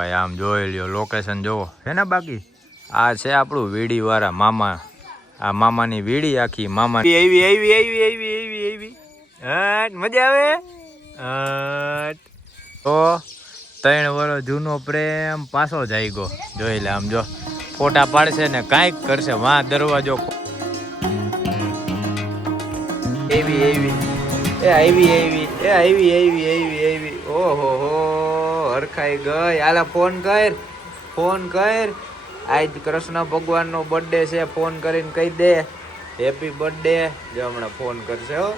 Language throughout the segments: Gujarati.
ભાઈ આમ જોઈ લ્યો લોકેશન જોવો હે ને બાકી આ છે આપણું વીડી વાળા મામા આ મામાની વીડી આખી મામા એવી એવી એવી એવી એવી એવી હટ મજા આવે તો 3 વર્ષ જૂનો પ્રેમ પાછો જાય ગયો જોઈ લે આમ જો ફોટા પાડશે ને કાંઈક કરશે વાં દરવાજો એવી એવી એ આવી એવી એ આવી એવી એવી એવી ઓહો હો હરખાઈ ગઈ આલા ફોન કર આજ કૃષ્ણ ભગવાનનો બર્થડે છે ફોન કરીને કહી દે હેપી બર્થડે જો હમણાં ફોન કરશે હો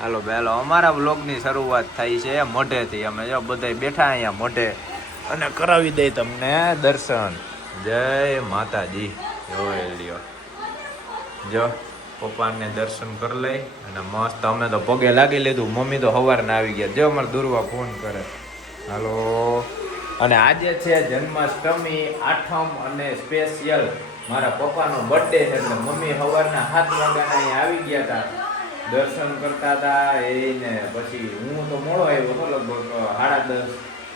હાલો બેલો અમારા વ્લોગની શરૂઆત થઈ છે મોઢેથી અમે જો બધા બેઠા અહીંયા મોઢે અને કરાવી દે તમને દર્શન જય માતાજી જોઈ લ્યો જો પપ્પાને દર્શન કરી લઈ અને મસ્ત અમે તો પગે લાગી લીધું મમ્મી તો સવારના આવી ગયા જો અમારે દુર્વા ફોન કરે હાલો અને આજે છે જન્માષ્ટમી 8મ અને સ્પેશિયલ મારા પપ્પાનો બર્થડે છે એટલે મમ્મી સવારના 7 વાગ્યાના અહીંયા આવી ગયા હતા દર્શન કરતા હતા એને પછી હું તો મોડો આવ્યો હતો લગભગ 10:30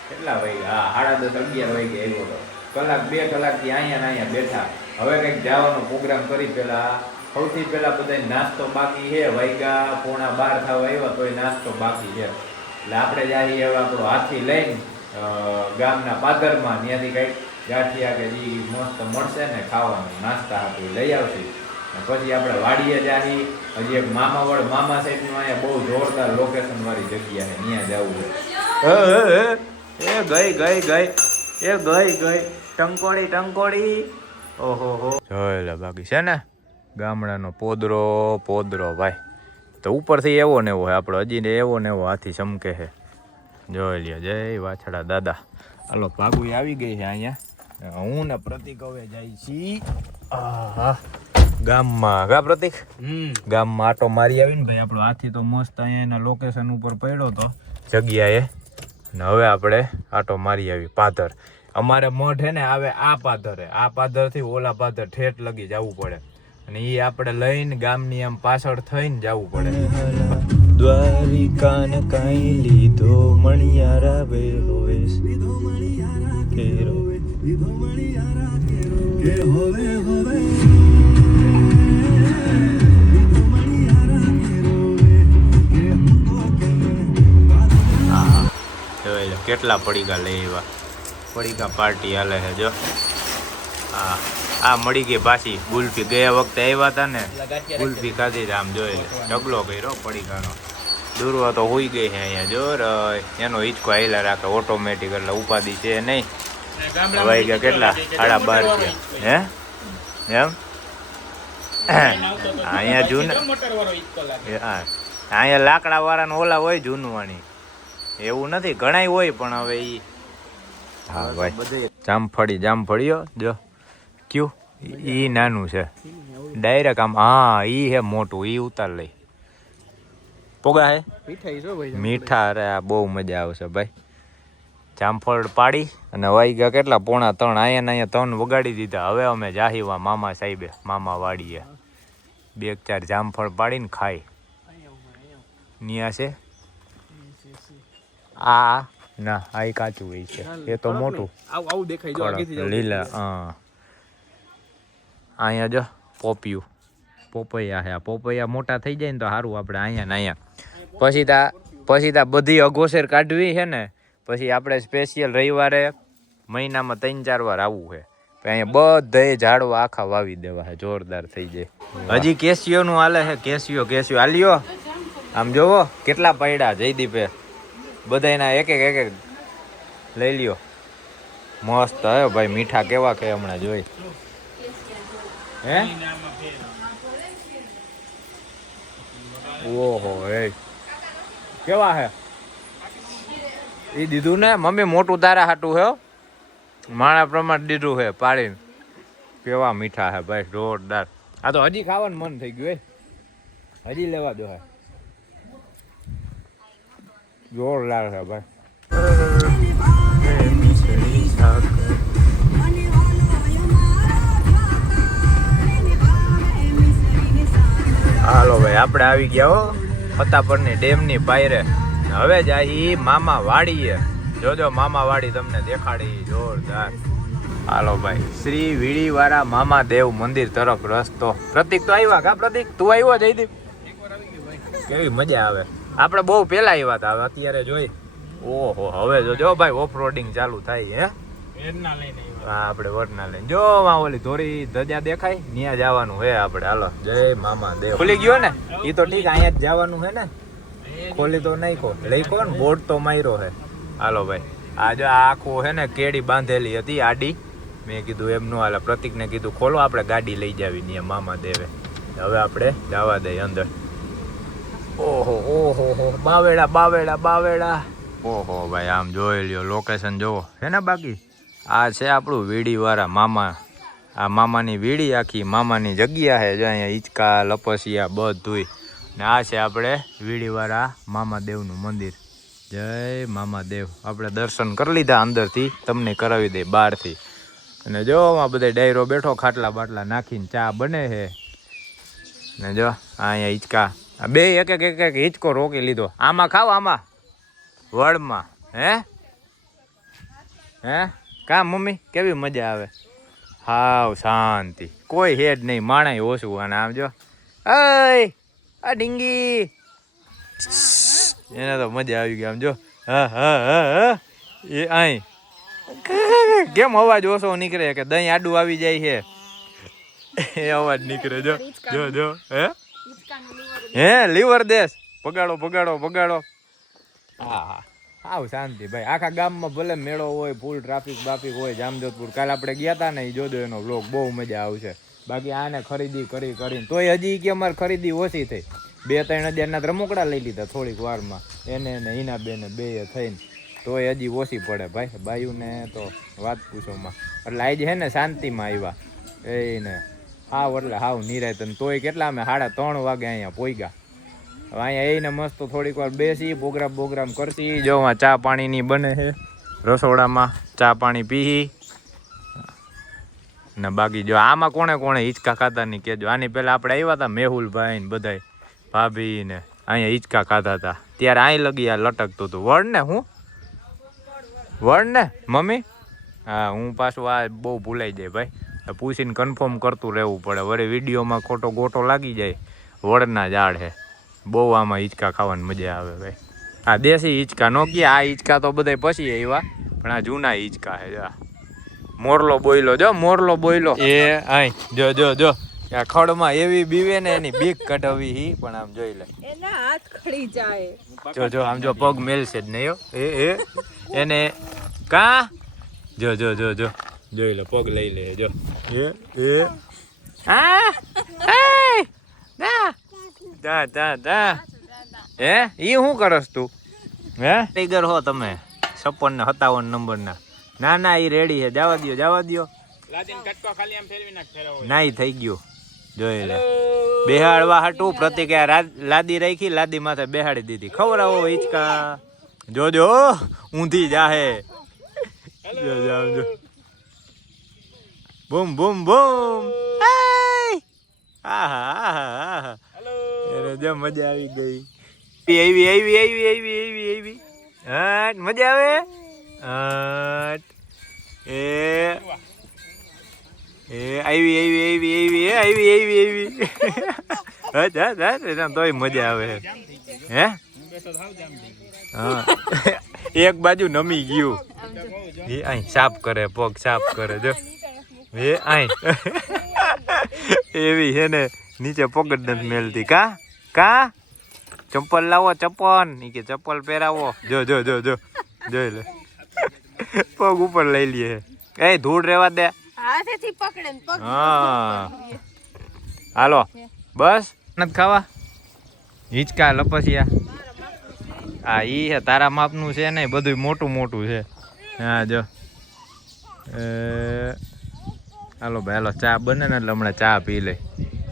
કેટલા વાગ્યા હા 10:30 11 વાગે આવ્યો હતો કલાક 2 કલાકથી અહીંયા બેઠા હવે કંઈક જવાનો પ્રોગ્રામ કરી પેલા સૌથી પહેલા બધા નાસ્તો બાકી છે વાગ્યા 11:15 થવા આવ્યા તોય નાસ્તો બાકી છે એટલે આપણે જાય હવે આપણો હાથી લઈને ગામના પાદરમાં ત્યાંથી કંઈક ગાંઠિયા કે જે મસ્ત મળશે ને ખાવાનું નાસ્તા આપણે લઈ આવશે પછી આપણે વાડીએ જાહી હજી એક મામા સાહેબનું અહીંયા બહુ જોરદાર લોકેશન વાળી જગ્યા છે ત્યાં જવું છે ગઈ ટંકોડી ઓહો હો જોઈ લે બાકી છે ને ગામડાનો પોદરો ભાઈ તો ઉપરથી એવો ને એવો હે આપણો હજી ને એવો હાથી ચમકે છે જોઈ લ્યો જય વાછડા દાદા હાલો ભાગુ આવી ગઈ છે અહીંયા હું ને પ્રતિક હવે જાય છી ગામમાં ગા પ્રતિક ગામમાં આટો મારી આવીને ભાઈ આપણો હાથી તો મસ્ત અહીંયા એના લોકેશન ઉપર પડ્યો તો જગ્યાએ ને હવે આપણે આટો મારી આવી પાદર અમારે મઠ હે ને આવે આ પાદરથી ઓલા પાદર ઠેઠ લગી જવું પડે અને એ આપણે લઈને ગામની આમ પાછળ થઈને જવું પડે દ્વારિકાને કાંઈ લીધો મણિયારા વે હોવે કેરો કે હોવે કેટલા પડીકા લઈ આવ્યા પડીકા પાર્ટી હાલે છે જો આ મળી ગઈ પાછી ગુલ્ફી ગયા વખતે આવ્યા હતા ને ગુલ્ફી ખાધી આમ જોઈ ઢગલો કર્યો પડીકાનો દૂરવા તો હોઈ ગઈ છે અહીંયા જો એનો હિંચકો હાઈલા રાખે ઓટોમેટિક એટલે ઉપાધિ છે નહીં વાઈ ગયા કેટલા 12:30 હે એમ અહીંયા જૂન અહીંયા લાકડા વાળાને ઓલા હોય જૂનવાણી એવું નથી ઘણાય હોય પણ હવે ઈ હા ભાઈ જામફળીઓ જો ક્યું ઈ નાનું છે ડાયરેક્ટ આમ હા ઈ હે મોટું ઈ ઉતાર લઈ પોગા હે મીઠા અરે આ બહુ મજા આવશે ભાઈ જામફળ પાડી અને વાગ્યા કેટલા 2:45 અહીંયા 3 વગાડી દીધા હવે અમે જાહીવા મામા સાહેબે મામા વાડીએ 2-4 જામફળ પાડીને ખાઈ નિયા છે આ ના આ કાચું હોય છે એ તો મોટું આવું દેખાય જો લીલા અહીંયા જો પોપૈયા હે પોપૈયા મોટા થઈ જાય ને તો સારું આપણે અહીંયા પછી તા બધી અગોસેર કાઢવી છે ને પછી આપણે સ્પેશિયલ રવિવારે મહિનામાં 3-4 વાર આવવું છે અહીંયા બધે ઝાડવા આખા વાવી દેવા છે જોરદાર થઈ જાય હજી કેસિયોનું હાલે છે કેસિયો હાલ્યો આમ જોવો કેટલા પડ્યા જયદીપે બધા એના એક એક લઈ લ્યો મસ્ત હે ભાઈ મીઠા કેવા કે હમણાં જોઈ હે ઓહો હે કેવા હે એ દીધું ને મમ્મી મોટું તારા હાટું હે માણા પ્રમાણ દીધું હે પાડીને કેવા મીઠા હે ભાઈ જોરદાર આ તો હજી ખાવાનું મન થઈ ગયું હજી લેવા દો હે જોરદાર છે ભાઈ હાલો ભાઈ આપણે આવી ગયા હો ફતાપરની ડેમની પાયરે હવે જાય મામા વાડીએ જોજો મામા વાડી તમને દેખાડી જોરદાર. હાલો ભાઈ, શ્રી વીડીવાળા મામા દેવ મંદિર તરફ રસ્તો. પ્રતિક તો આવ્યા કા? પ્રતિક તું આવ્યો જયદીપ? કેવી મજા આવે. આપણે બહુ પેલા આવ્યા હતા, હવે અત્યારે જોઈ. ઓહો, હવે જો ભાઈ ઓફ રોડિંગ ચાલુ થાય. હે હા, આપણે વરના લઈને જો ઓલી ધોરી ધજા દેખાય ત્યાં જવાનું હે આપણે. હાલો, જય મામા દેવ. ખુલી ગયો ને? એ તો ઠીક, અહીંયા જ જવાનું હે ને. ખોલી તો નાખો, લઈકો ને, બોર્ડ તો માર્યો હે. હાલો ભાઈ, આ જો આખું હે ને કેડી બાંધેલી હતી આડી. મેં કીધું એમ નો હાલે, પ્રતિકને કીધું ખોલો આપણે ગાડી લઈ જાવી ને મામા દેવે. હવે આપણે જવા દઈએ અંદર. ઓહો ઓહો હો, બાવેડા બાવેડા બાવેડા. ઓહો ભાઈ, આમ જોઈ લ્યો, લોકેશન જોવો હે ને. બાકી આ છે આપણું વીડીવાળા મામા. આ મામાની વીડી આખી મામાની જગ્યા છે. જો અહીંયા હિંચકા લપસિયા બધુંય. ને આ છે આપણે વીડીવાળા મામા દેવનું મંદિર. જય મામા દેવ. આપણે દર્શન કરી લીધા અંદરથી, તમને કરાવી દે બહારથી. અને જો આમાં બધા ડાયરો બેઠો, ખાટલા બાટલા નાખીને ચા બને છે. ને જો અહીંયા હિંચકા, બે એક એક હિંચકો રોકી લીધો. આમાં ખાવ, આમાં વડમાં. હે કા મમ્મી, કેવી મજા આવે. હાવ શાંતિ, કોઈ હેડ નહીં, માણાય ઓછું. અને આમ જો આ ડીંગી, એને તો મજા આવી ગઈ. આમ જો હા હા હા હા, એ આય કેમ અવાજ ઓછો નીકળે કે દહીં આડું આવી જાય છે એ અવાજ નીકળે. જો જો જો હે લીવર દેશ ભગાડો ભગાડો ભગાડો. હા હા, આવ શાંતિ ભાઈ. આખા ગામમાં ભલે મેળો હોય, ફૂલ ટ્રાફિક બાફિક હોય જામજોધપુર. કાલે આપણે ગયા હતા ને, એ જોજો એનો વ્લોગ, બહુ મજા આવશે. બાકી આને ખરીદી કરીને તોય હજી કે અમારે ખરીદી ઓછી થઈ. 2-3 હજારના રમકડા લઈ લીધા થોડીક વારમાં, એને ને હિના બેને બે થઈને. તોય હજી ઓછી પડે ભાઈ. બાયુને તો વાત પૂછોમાં. એટલે આજે હે ને શાંતિમાં આવ્યા એને હાવ, એટલે હાવ નિરાય. તોય કેટલા અમે 3:30 વાગે અહીંયા પોઈગા. હવે અહીંયા એને મસ્ત થોડીક વાર બેસી પ્રોગ્રામ કરતી. જો ચા પાણીની બને છે રસોડામાં, ચા પાણી પી. ને બાકી જો આમાં કોણે હિંચકા ખાતા નહીં કહેજો. આની પહેલાં આપણે આવ્યા હતા મેહુલભાઈ ને બધાય ભાભી ને, અહીંયા હિંચકા ખાતા હતા. ત્યારે અહીં લગી આ લટકતું હતું. વડ ને હું વડ ને મમ્મી. હા, હું પાછું આ બહુ ભૂલાઈ જાય ભાઈ. પૂછીને કન્ફર્મ કરતું રહેવું પડે. વળી વિડીયોમાં ખોટો ગોટો લાગી જાય. વડના ઝાડ છે, બહુ આમાં હિંચકા ખાવાની મજા આવે ભાઈ. આ દેશી હિંચકા નો કે, આ હિંચકા તો બધા પછી આવ્યા, પણ આ જૂના હિંચકા છે. જો મોરલો બોયલો, જો મોરલો બોયલો એ આય જો જો જો આ ખડમાં એવી બીવે ને, એની બીક કઢાવી હી. પણ આમ જોઈ લે, એના હાથ ખડી જાય. જો જો આમ જો પગ મેલશે જ નહીં. એ એને કા જો જો જો જો જોઈ લે, પગ લઈ લે. જો એ હા તા તા તા. હે ઈ શું કરસ તું? હે ટાઈગર હો તમે 56 ને 57 નંબરના? ના ના, ઈ રેડી છે. જવા દો જવા દો. લાદીન કટકો ખાલી આમ ફેરવી નાખ ફેરવો. નાઈ થઈ ગયું. જોઈ લે, બેહાડવા હાટું પ્રતિક લાદી રાખી, લાદી માથે બેહાડી દીધી. ખવડાવો હિંચકા. જોજો ઊંધી જાહે. જો જો બૂમ બૂમ બૂમ. આહા, એને જો મજા આવી ગઈ. આવી હા, મજા આવે. આવી તોય મજા આવે. હે હા, એક બાજુ નમી ગયું. એ અહીં સાફ કરે, પગ સાફ કરે. જો એ અહીં એવી છે ને, નીચે પગ જ નથી મેલતી. કા ચપ્પલ લાવો, ચપ્પલ ની કે ચપ્પલ પહેરાવો. જો જો જો જો જોઈ લે, પગ ઉપર લઈ લે. એ ધૂળ રેવા દે. હાથેથી પકડે ને પગ. હા, હાલો બસ. નથી ખાવા હિંચકા લપસિયા. હા, ઈ છે તારા માપનું છે ને, બધું મોટું મોટું છે. હા જો હાલો ભાઈ, હાલો ચા બને ને એટલે હમણાં ચા પી લે.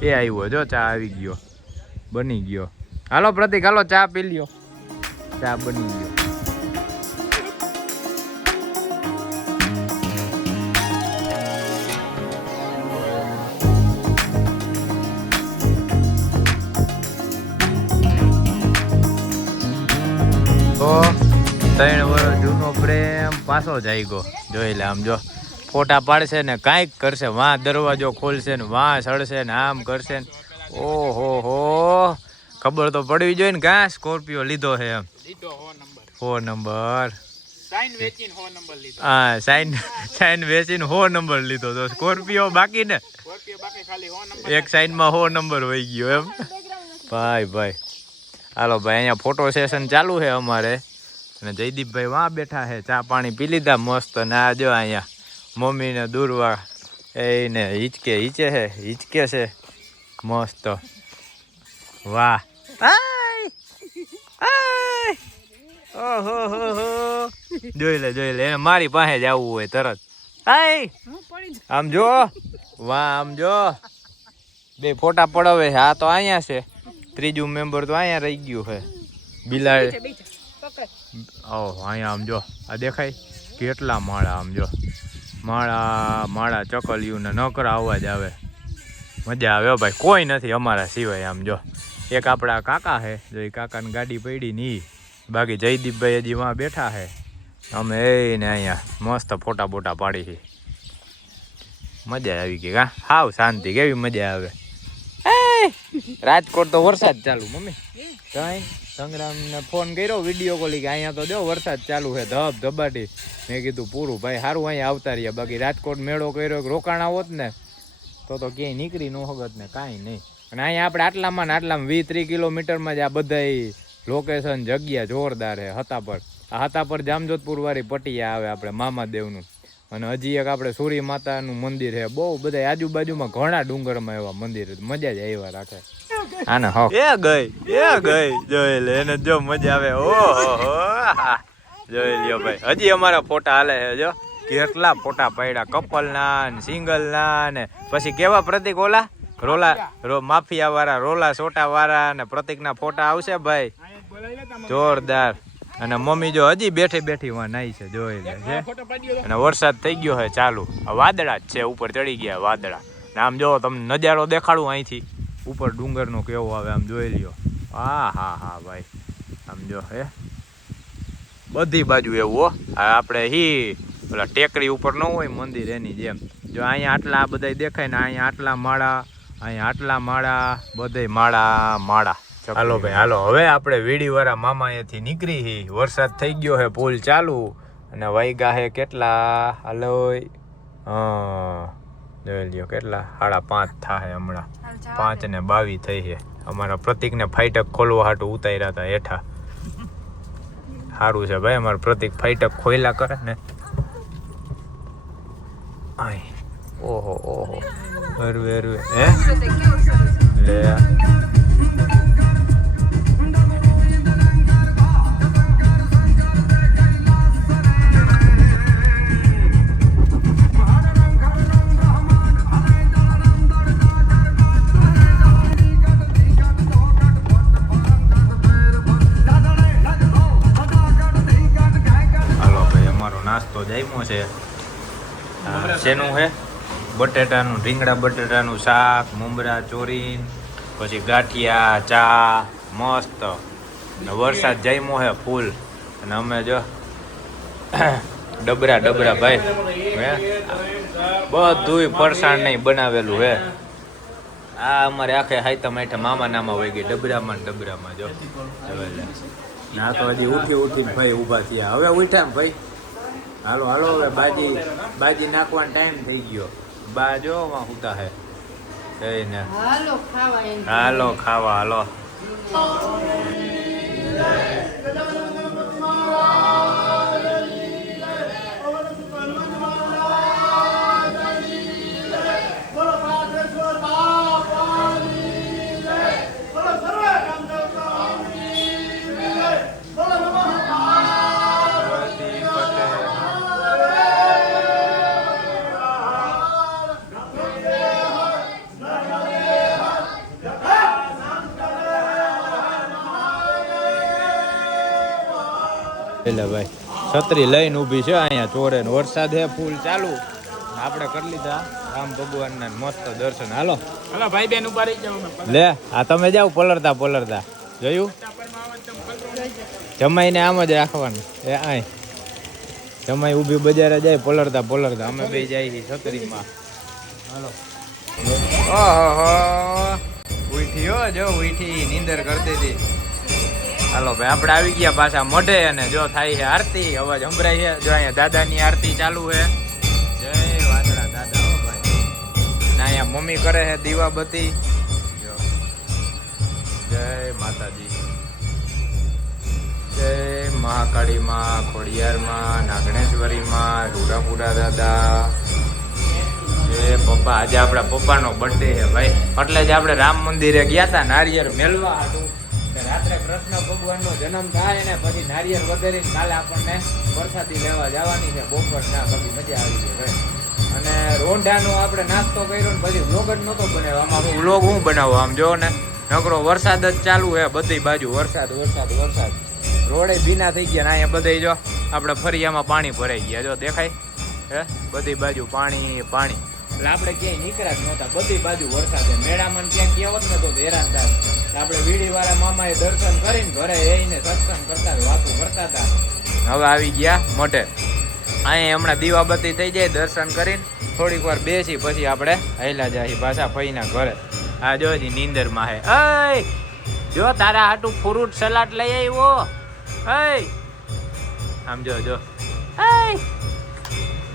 એ આવ્યો જો, ચા આવી ગયો, બની ગયો. હાલો પ્રતિક, હાલો ચા પી લ્યો, ચા બની ગયો. તો 3 વર્ષ જૂનો પ્રેમ પાછો જાગ્યો. જોઈ લે આમ જો ફોટા પાડશે ને કાંઈક કરશે, વાં દરવાજો ખોલશે ને વાં સડશે ને આમ કરશે ને. ઓહો હો, ખબર તો પડવી જોઈએ ને કાં સ્કોર્પિયો લીધો છે એમ. લીધો 4 નંબર. 4 નંબર. સાઈન વેચીને 4 નંબર લીધો. હા, સાઈન વેચીને 4 નંબર લીધો. તો સ્કોર્પિયો બાકી ને, સ્કોર્પિયો બાકી ખાલી 4 નંબર. એક સાઈડમાં 4 નંબર વહી ગયો એમ. ભાઈ હાલો ભાઈ, અહીંયા ફોટો સેશન ચાલુ છે અમારે અને જયદીપભાઈ વાં બેઠા છે, ચા પાણી પી લીધા મસ્ત. ને આ જો અહીંયા મમ્મીને દૂરવા એને હિંચકે છે મસ્ત. વાહ, ઓહો હો, જોઈ લે એને મારી પાસે જ આવવું હોય તરત. આમ જો વાહ, આમ જો બે ફોટા પડાવે છે. આ તો અહીંયા છે, ત્રીજું મેમ્બર તો અહીંયા રહી ગયું છે. બિલાડી ઓહ, અહીંયા આમ જો આ દેખાય કેટલા માળા. આમ જો માળા ચકલિયું ને નકરા અવાજ આવે. મજા આવે ભાઈ, કોઈ નથી અમારા સિવાય. આમ જો એક આપણા કાકા છે, જો એ કાકાની ગાડી પડી ને ઈ, બાકી જયદીપભાઈ હજી વાં બેઠા છે. અમે એને અહીંયા મસ્ત ફોટા બોટા પાડી છે. મજા આવી ગઈ કા, હાવ શાંતિ. કેવી મજા આવે. રાજકોટ તો વરસાદ ચાલુ. મમ્મી કઈ સંગ્રામને ફોન કર્યો વિડીયો કોલિંગ, અહીંયા તો જો વરસાદ ચાલુ છે ધબાટી. મેં કીધું પૂરું ભાઈ, સારું અહીંયા આવતા રહ્યા. બાકી રાજકોટ મેળો કર્યો રોકાણા હોત ને તો ક્યાંય નીકળી ન હોત ને કાંઈ નહીં. અને અહીંયા આપણે આટલામાં 20-30 કિલોમીટરમાં જ આ બધા લોકેશન જગ્યા જોરદાર છે. હતાપર જામજોધપુર વાળી પટિયા આવે આપણે મામાદેવનું. અને હજી એક આપણે સૂર્ય માતાનું મંદિર છે. બહુ બધા આજુબાજુમાં ઘણા ડુંગરમાં એવા મંદિર, મજા જ આવ્યા રાખે. આને હો એ ગઈ જોઈ લે એને, જો મજા આવે. ઓહો જોઈ લ્યો ભાઈ, હજી અમારા ફોટા હાલે છે. જો કેટલા ફોટા પડ્યા, કપલના ને સિંગલના ને પછી કેવા પ્રતિક ઓલા માફિયા વાળા, રોલા સોટા વાળા ને પ્રતિકના ફોટા આવશે ભાઈ જોરદાર. અને મમ્મી જો હજી બેઠી વાં નાઈ છે, જોઈ લે છે. અને વરસાદ થઈ ગયો છે ચાલુ. વાદળા જ છે, ઉપર ચડી ગયા વાદળા. ને આમ જો તમને નજારો દેખાડું અહીંથી ઉપર ડુંગરનો કેવો આવે. આમ જોઈ લ્યો. હા ભાઈ, આમ જો હે બધી બાજુ એવું. આપણે ઓલા ટેકરી ઉપર ન હોય મંદિર એની જેમ. જો અહીંયા આટલા આ બધા દેખાય ને, અહીંયા આટલા માળા બધે માળા. હાલો ભાઈ હાલો, હવે આપણે વીડી વાળા મામાએથી નીકળી હી. વરસાદ થઈ ગયો છે, પુલ ચાલુ. અને વાગ્યા છે કેટલા, હાલો જોઈ લ્યો કેટલા, 5:30 થાય હમણાં. 5:22 થઈ છે. અમારા પ્રતિકને ફાઈટક ખોલવા હાટું ઉતાર્યા હતા હેઠા. સારું છે ભાઈ, અમારા પ્રતિક ફાઈટક ખોયલા કરે ને. ઓહો હરવે હે લે. નાસ્તો જામ્યો છે. શેનું છે? બટેટાનું, રીંગણા બટેટાનું શાક, મમરા ચોરીન, પછી ગાંઠિયા, ચા મસ્ત. અને વરસાદ જામ્યો છે ફૂલ. અને અમે જો ડબરા ભાઈ બધુંય ફરસાણ નહીં બનાવેલું હે. આ અમારે આખે હાઈતમ હેઠે મામા નામાં વહી ગઈ ડબરામાં જો. ના તો હજી ઉઠી ભાઈ ઊભા થયા. હવે ઉઠ્યા ને ભાઈ. હાલો હવે બાજી નાખવાનો ટાઈમ થઈ ગયો. બા જો માં હુતા હે ને. હાલો ખાવા હાલો. એટલે ભાઈ છત્રી લઈને ઊભી છે અહીંયા ચોરે. વરસાદ હે ફૂલ ચાલુ. આપણે કરી લીધા રામ ભગવાનના મસ્ત દર્શન. હાલો ભાઈ બેન ઉભા રહી જાવ. લે આ તમે જાવ પલળતા જોયું. જમાઈને આમ જ રાખવાનું એ આય જમાઈ ઊભી બજારે જાય પલળતા પલળતા અમે બે જાય છીએ છતરીમાં હાલો ઓહો ઉઠી હો જો ઉઠી નીંદર કરતી હતી હાલો ભાઈ આપણે આવી ગયા પાછા મોઢે અને જો થાય છે આરતી અવાજ સંભળાય છે જો અહીંયા દાદાની આરતી ચાલુ છે જય વાદળા દાદા હો ભાઈ ને અહીંયા મમ્મી કરે છે દીવાબત્તી જો જય માતાજી જય મહાકાળી માં ખોડિયાર માં નાગણેશ્વરી માં રૂડાપુરા દાદા એ પપ્પા આજે આપણા પપ્પાનો બર્થડે છે ભાઈ એટલે જ આપણે રામ મંદિરે ગયા હતા નારિયેળ મેળવા હતું રાત્રે કૃષ્ણ ભગવાનનો જન્મ થાય ને પછી નારિયેળ વગેરીને કાલે આપણને વરસાદી લેવા જવાની છે બપોર ના પછી મજા આવી છે ભાઈ અને રોંઢાનો આપણે નાસ્તો કર્યો ને પછી વ્લોગ જ નહોતો બનાવ્યો આમાં વ્લોગ હું બનાવો આમ જો ને નકરો વરસાદ જ ચાલુ છે બધી બાજુ વરસાદ વરસાદ વરસાદ રોડે ભીના થઈ ગયા ને અહીંયા બધે જો આપણે ફરિયામાં પાણી ભરાઈ ગયા જો દેખાય હે બધી બાજુ પાણી પાણી એટલે આપણે ક્યાંય નીકળ્યા જ નહોતા બધી બાજુ વરસાદ મેળામાં ક્યાંક કહેવત ને તો હેરાન થાય આપણે વીડીવાળા મામાએ દર્શન કરીને ઘરે રહીને સત્સંગ કરતા વાતો કરતા હતા હવે આવી ગયા મોઢે અહીંયા હમણાં દીવાબત્તી થઈ જાય દર્શન કરીને થોડીક વાર બેસી પછી આપણે હાલ્યા જાય પાછા ફઈના ઘરે આ જો હજી નીંદરમાં હે અય જો તારા હાટું ફ્રૂટ સલાડ લઈ આવ્યો અય આમ જો જો અય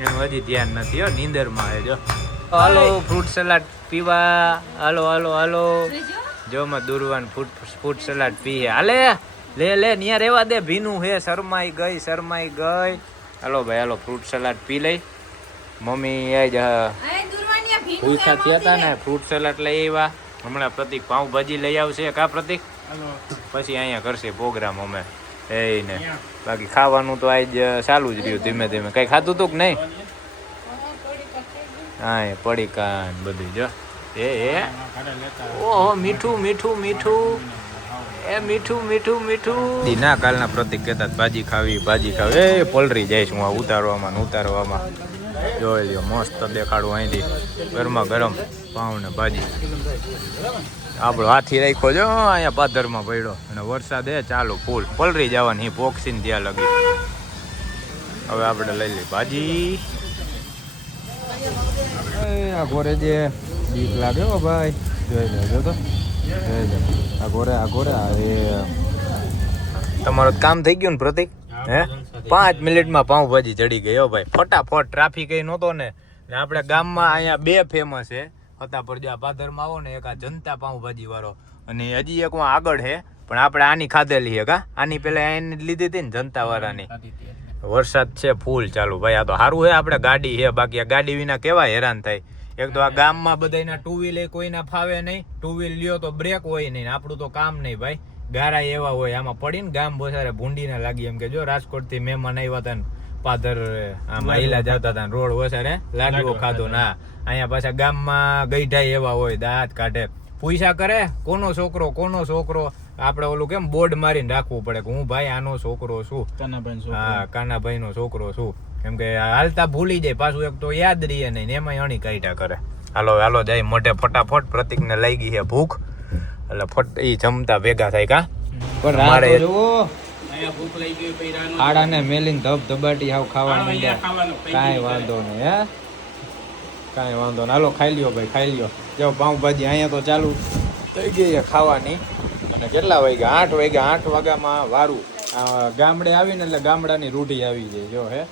એનું હજી ધ્યાન નથી હો નીંદરમાં હે જો હાલો ફ્રૂટ સલાડ પીવા હાલો હાલો હાલો જો માં દુર્વાન ફ્રૂટ સલાડ પીએ હાલે લે લે ન્યા રેવા દે ભીનું હે શરમાઈ ગઈ હાલો ભાઈ હાલો ફ્રૂટ સલાડ પી લઈ મમ્મી એ જ ભૂખા થયા હતા ને ફ્રૂટ સલાડ લઈ આવ્યા હમણાં પ્રતિક પાઉંભાજી લઈ આવશે કા પ્રતિક પછી અહીંયા કરશે પ્રોગ્રામ અમે ને બાકી ખાવાનું તો આજ ચાલુ જ રહ્યું ધીમે ધીમે કઈ ખાધું તું કે નહીં હા પડીકા બધું જો એ ઓહો મીઠું મીઠું મીઠું એ મીઠું મીઠું મીઠું ના કાલના પ્રતિક કહેતા ભાજી ખાવી એ પલરી જઈશ હું આ ઉતારવામાં જોઈ લ્યો મસ્ત દેખાડું અહીંથી ગરમા ગરમ પાઉં ને ભાજી આપણો હાથી રાખ્યો જો અહીંયા પાથરમાં પડ્યો અને વરસાદ એ ચાલુ ફૂલ પલરી જવાની પોક્ષીને ત્યાં લગી હવે આપણે લઈ લઈએ ભાજી આ ઘોરે જે બીક લાગે હો ભાઈ જોઈ લેજો તો આ ઘોરે તમારું કામ થઈ ગયું ને પ્રતિક હે 5 મિનિટમાં પાઉંભાજી ચડી ગઈ હો ભાઈ ફટાફટ ટ્રાફિક કઈ નહોતો ને આપણે ગામમાં અહીંયા 2 ફેમસ છે હતા પર જ્યાં પાદરમાં આવો ને એક આ જનતા પાઉંભાજી વાળો અને હજી એક આગળ છે પણ આપણે આની ખાધેલી છે કા આની પેલા આની લીધી હતી ને જનતા વાળાની વરસાદ છે ફૂલ ચાલુ ભાઈ આ તો સારું છે આપણે ગાડી છે બાકી આ ગાડી વિના કેવા હેરાન થાય એક તો આ ગામમાં બધાના 2 વ્હીલ કોઈના ફાવે નહીં 2 વ્હીલ લ્યો તો બ્રેક હોય નહીં આપણું તો કામ નહીં ભાઈ ગારા એવા હોય આમાં પડીને ગામ બોસારે ભૂંડી ના લાગી એમ કે જો રાજકોટ થી મહેમાન આવ્યા હતા ને પાદર મહિલા જતા હતા રોડ વસારે લાડવો ખાધો ના અહીંયા પાછા ગામમાં ગઈઢા એવા હોય દાંત કાઢે પૂછા કરે કોનો છોકરો આપણે ઓલું કેમ બોર્ડ મારીને રાખવું પડે કે હું ભાઈ આનો છોકરો છું કાનાભાઈ નો છોકરો છું કેમ કે હાલતા ભૂલી જાય પાછું એક તો યાદ રહીએ નહીં એમાં અણી કાઢ્યા કરે હાલો જાય મોઢે ફટાફટ પ્રતિક ને લઈ ગઈ છે ભૂખ એટલે ઈ જમતા ભેગા થાય કા પણ મારે આડાને મેલીને ધબધબાટી હાવ ખાવાનું કાંઈ વાંધો નહીં હે કાંઈ વાંધો નહીં હાલો ખાઈ લ્યો ભાઈ ખાઈ લ્યો જો પાઉંભાજી અહીંયા તો ચાલુ થઈ ગઈ ખાવાની અને કેટલા વાગ્યા 8 વાગ્યામાં વારું ગામડે આવીને એટલે ગામડાની રૂઢી આવી જાય જો હે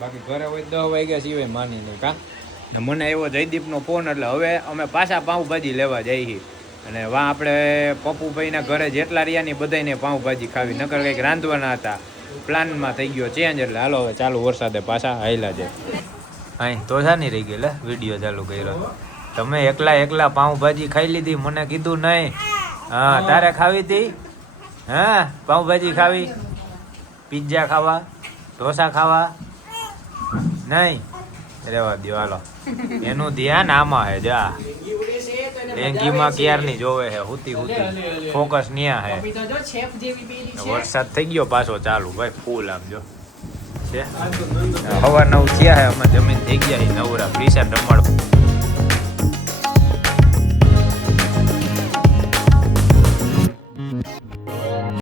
બાકી ઘરે હોય 10 વાગ્યા સિવાય માની નહીં કા મને આવ્યો જયદીપનો ફોન એટલે હવે અમે પાછા પાઉંભાજી લેવા જઈએ અને વા આપણે પપ્પુભાઈના ઘરે જેટલા રહ્યા ને બધાને પાઉંભાજી ખાવી નકર કંઈક રાંધવાના હતા પ્લાનમાં થઈ ગયો ચેન્જ એટલે હાલો હવે ચાલુ વરસાદે પાછા હાયલા જાય અહીં તો જાની રહી ગઈ લે વિડીયો ચાલુ કર્યો તમે એકલા પાઉંભાજી ખાઈ લીધી મને કીધું નહીં હા તારે ખાવી હતી હા પાઉંભાજી ખાવી પિઝા ખાવા ઢોસા ખાવા નહીં રેવા દો હાલો એનું ધ્યાન આમાં હે જા ડેંગીમાં ક્યારની જોવે હે હુતી ફોકસ ન્યા હે વરસાદ થઈ ગયો પાછો ચાલુ ભાઈ ફૂલ આમ જો છે 9:15 થયા હે અમે જમીન થઈ ગયા નવરા પ્રીસા રમાડ